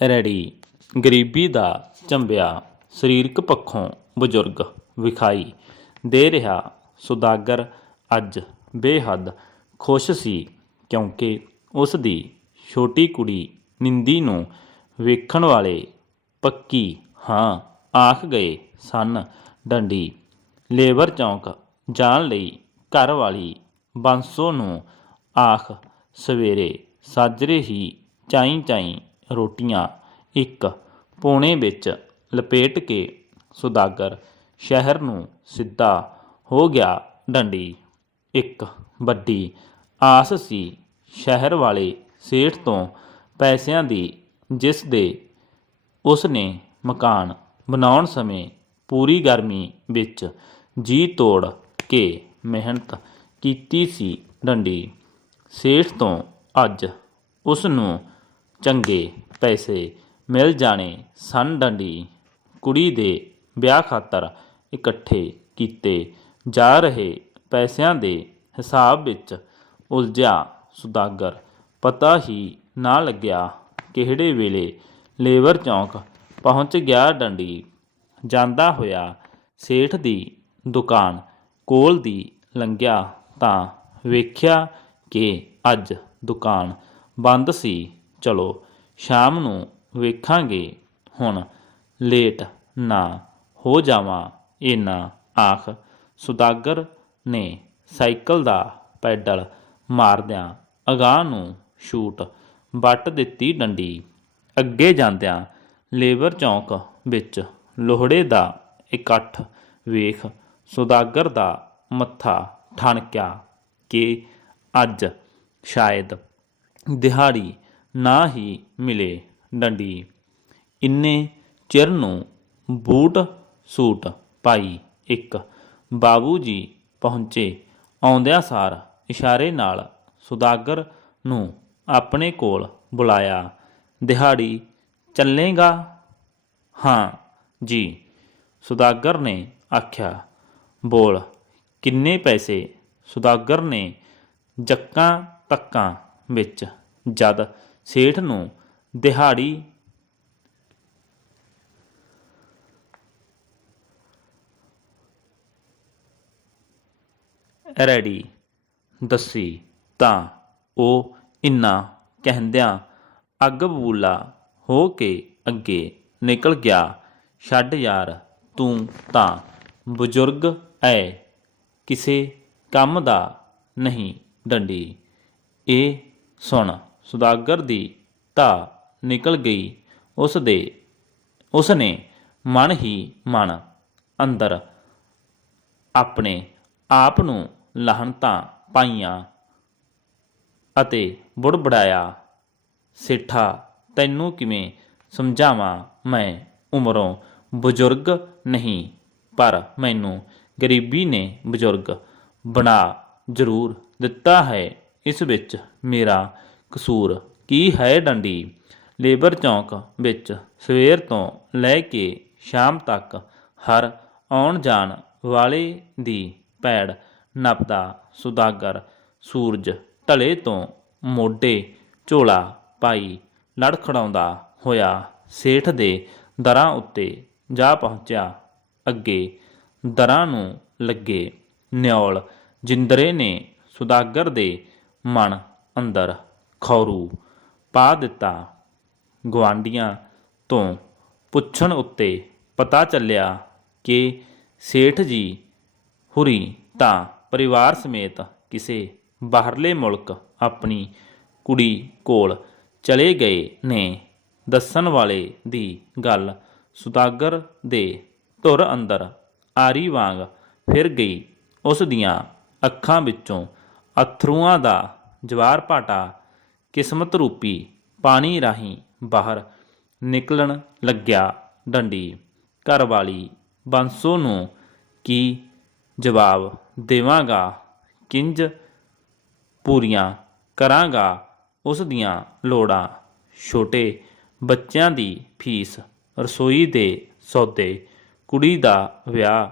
Ready. ਗਰੀਬੀ ਦਾ ਚੰਬਿਆ ਸਰੀਰਕ ਪੱਖੋਂ ਬਜ਼ੁਰਗ ਵਿਖਾਈ ਦੇ ਰਿਹਾ ਸੁਦਾਗਰ ਅੱਜ ਬੇਹੱਦ ਖੁਸ਼ ਸੀ ਕਿਉਂਕਿ ਉਸ ਦੀ ਛੋਟੀ ਕੁੜੀ ਨਿੰਦੀ ਨੂੰ ਵੇਖਣ ਵਾਲੇ ਪੱਕੀ ਹਾਂ ਆਖ ਗਏ ਸਨ। ਡੰਡੀ ਲੇਬਰ ਚੌਂਕ ਜਾਣ ਲਈ ਘਰ ਵਾਲੀ ਬਾਂਸੋ ਨੂੰ ਆਖ ਸਵੇਰੇ ਸਾਜਰੇ ਹੀ ਚਾਈ ਚਾਈ ਰੋਟੀਆਂ, ਇੱਕ ਪੌਣੇ ਵਿੱਚ ਲਪੇਟ ਕੇ ਸੁਦਾਗਰ ਸ਼ਹਿਰ ਨੂੰ ਸਿੱਧਾ ਹੋ ਗਿਆ ਡੰਡੀ। ਇੱਕ ਵੱਡੀ ਆਸ ਸੀ ਸ਼ਹਿਰ ਵਾਲੇ ਸੇਠ ਤੋਂ ਪੈਸਿਆਂ ਦੀ, ਜਿਸ ਦੇ ਉਸ ਨੇ ਮਕਾਨ ਬਣਾਉਣ ਸਮੇਂ ਪੂਰੀ ਗਰਮੀ ਵਿੱਚ ਜੀ ਤੋੜ ਕੇ ਮਿਹਨਤ ਕੀਤੀ ਸੀ ਡੰਡੀ। ਸੇਠ ਤੋਂ ਅੱਜ ਉਸ ਨੂੰ ਚੰਗੇ ਪੈਸੇ ਮਿਲ ਜਾਣੇ ਸਨ ਡੰਡੀ। ਕੁੜੀ ਦੇ ਵਿਆਹ ਖਾਤਰ ਇਕੱਠੇ ਕੀਤੇ ਜਾ ਰਹੇ ਪੈਸਿਆਂ ਦੇ ਹਿਸਾਬ ਵਿੱਚ ਉਲਝਿਆ ਸੁਦਾਗਰ। ਪਤਾ ਹੀ ਨਾ ਲੱਗਿਆ ਕਿਹੜੇ ਵੇਲੇ ਲੇਬਰ ਚੌਂਕ ਪਹੁੰਚ ਗਿਆ ਡੰਡੀ। ਜਾਂਦਾ ਹੋਇਆ ਸੇਠ ਦੀ ਦੁਕਾਨ ਕੋਲ ਦੀ ਲੰਘਿਆ ਤਾਂ ਵੇਖਿਆ ਕਿ ਅੱਜ ਦੁਕਾਨ ਬੰਦ ਸੀ। ਚਲੋ, ਸ਼ਾਮ ਨੂੰ ਵੇਖਾਂਗੇ। ਹੁਣ ਲੇਟ ਨਾ ਹੋ ਜਾਵਾਂ ਇਹਨਾਂ ਆਖ ਸੁਦਾਗਰ ਨੇ ਸਾਈਕਲ ਦਾ ਪੈਡਲ ਮਾਰਦਿਆਂ ਅਗਾਂਹ ਨੂੰ ਸ਼ੂਟ ਵੱਟ ਦਿੱਤੀ ਡੰਡੀ। ਅੱਗੇ ਜਾਂਦਿਆਂ ਲੇਬਰ ਚੌਂਕ ਵਿੱਚ ਲੋਹੜੇ ਦਾ ਇਕੱਠ ਵੇਖ ਸੁਦਾਗਰ ਦਾ ਮੱਥਾ ਠਣਕਿਆ ਕਿ ਅੱਜ ਸ਼ਾਇਦ ਦਿਹਾੜੀ ਨਾ ਹੀ ਮਿਲੇ ਡੰਡੀ। ਇੰਨੇ ਚਿਰ ਨੂੰ ਬੂਟ ਸੂਟ ਪਾਈ ਇੱਕ। ਬਾਬੂ ਜੀ ਪਹੁੰਚੇ। ਆਉਂਦਿਆਂ ਸਾਰ ਇਸ਼ਾਰੇ ਨਾਲ ਸੁਦਾਗਰ ਨੂੰ ਆਪਣੇ ਕੋਲ ਬੁਲਾਇਆ। ਦਿਹਾੜੀ ਚੱਲੇਗਾ? ਹਾਂ ਜੀ, ਸੁਦਾਗਰ ਨੇ ਆਖਿਆ। ਬੋਲ, ਕਿੰਨੇ ਪੈਸੇ? ਸੁਦਾਗਰ ਨੇ ਜੱਕਾਂ ਤੱਕਾਂ ਵਿੱਚ ਜਦ ਸੇਠ ਨੂੰ ਦਿਹਾੜੀ। ਰੈਡੀ। ਦੱਸੀ, ਤਾਂ ਉਹ ਇੰਨਾ ਕਹਿੰਦਿਆਂ ਅੱਗ ਬਬੂਲਾ ਹੋ ਕੇ ਅੱਗੇ ਨਿਕਲ ਗਿਆ। ਛੱਡ ਯਾਰ, ਤੂੰ ਤਾਂ ਬਜ਼ੁਰਗ ਐ, ਕਿਸੇ ਕੰਮ ਦਾ ਨਹੀਂ ਡੰਡੀ। ਇਹ ਸੁਣ। ਸੁਦਾਗਰ ਦੀ ਧਾ ਨਿਕਲ ਗਈ। ਉਸ ਦੇ ਉਸ ਨੇ ਮਨ ਹੀ ਮਨ ਅੰਦਰ ਆਪਣੇ ਆਪ ਨੂੰ ਲਾਹਨਤਾਂ ਪਾਈਆਂ ਅਤੇ ਬੁੜਬੜਾਇਆ, ਸੇਠਾ, ਤੈਨੂੰ ਕਿਵੇਂ ਸਮਝਾਵਾਂ? ਮੈਂ ਉਮਰੋਂ ਬਜ਼ੁਰਗ ਨਹੀਂ, ਪਰ ਮੈਨੂੰ ਗਰੀਬੀ ਨੇ ਬਜ਼ੁਰਗ ਬਣਾ ਜ਼ਰੂਰ ਦਿੱਤਾ ਹੈ। ਇਸ ਵਿੱਚ ਮੇਰਾ ਕਸੂਰ ਕੀ ਹੈ ਡੰਡੀ? ਲੇਬਰ ਚੌਂਕ ਵਿੱਚ ਸਵੇਰ ਤੋਂ ਲੈ ਕੇ ਸ਼ਾਮ ਤੱਕ ਹਰ ਆਉਣ ਜਾਣ ਵਾਲੇ ਦੀ ਪੈੜ ਨੱਪਦਾ ਸੁਦਾਗਰ ਸੂਰਜ ਢਲੇ ਤੋਂ ਮੋਢੇ ਝੋਲਾ ਪਾਈ ਲੜਖੜਾਉਂਦਾ ਹੋਇਆ ਸੇਠ ਦੇ ਦਰਾਂ ਉੱਤੇ ਜਾ ਪਹੁੰਚਿਆ। ਅੱਗੇ ਦਰਾਂ ਨੂੰ ਲੱਗੇ ਨਿਉਲ ਜਿੰਦਰੇ ਨੇ ਸੁਦਾਗਰ ਦੇ ਮਨ ਅੰਦਰ ਖੌਰੂ ਪਾ ਦਿੱਤਾ। ਗਵਾਂਡੀਆਂ ਤੋਂ ਪੁੱਛਣ ਉੱਤੇ ਪਤਾ ਚੱਲਿਆ ਕਿ ਸੇਠ ਜੀ ਹੁਰੀ ਤਾਂ ਪਰਿਵਾਰ ਸਮੇਤ ਕਿਸੇ ਬਾਹਰਲੇ ਮੁਲਕ ਆਪਣੀ ਕੁੜੀ ਕੋਲ ਚਲੇ ਗਏ ਨੇ। ਦੱਸਣ ਵਾਲੇ ਦੀ ਗੱਲ ਸੁਦਾਗਰ ਦੇ ਧੁਰ ਅੰਦਰ ਆਰੀ ਵਾਂਗ ਫਿਰ ਗਈ। ਉਸ ਦੀਆਂ ਅੱਖਾਂ ਵਿੱਚੋਂ ਅਥਰੂਆਂ ਦਾ ਜਵਾਰ ਭਾਟਾ ਕਿਸਮਤ ਰੂਪੀ ਪਾਣੀ ਰਾਹੀਂ ਬਾਹਰ ਨਿਕਲਣ ਲੱਗਿਆ ਡੰਡੀ। ਘਰ ਵਾਲੀ ਬੰਸੋ ਨੂੰ ਕੀ ਜਵਾਬ ਦੇਵਾਂਗਾ? ਕਿੰਜ ਪੂਰੀਆਂ ਕਰਾਂਗਾ? ਉਸ ਦੀਆਂ ਲੋੜਾਂ। ਛੋਟੇ ਬੱਚਿਆਂ ਦੀ ਫੀਸ, ਰਸੋਈ ਦੇ ਸੌਦੇ, ਕੁੜੀ ਦਾ ਵਿਆਹ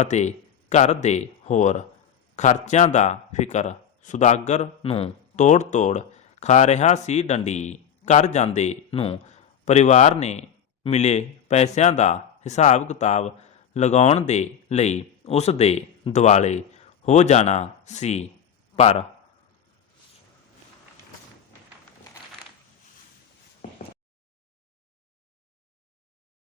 ਅਤੇ ਘਰ ਦੇ ਹੋਰ ਖਰਚਿਆਂ ਦਾ ਫਿਕਰ ਸੁਦਾਗਰ ਨੂੰ ਤੋੜ-ਤੋੜ ਖਾ ਰਿਹਾ ਸੀ ਡੰਡੀ। ਘਰ ਜਾਂਦੇ ਨੂੰ ਪਰਿਵਾਰ ਨੇ ਮਿਲੇ ਪੈਸਿਆਂ ਦਾ ਹਿਸਾਬ ਕਿਤਾਬ ਲਗਾਉਣ ਦੇ ਲਈ ਉਸ ਦੇ ਦਿਵਾਲੇ ਹੋ ਜਾਣਾ ਸੀ। ਪਰ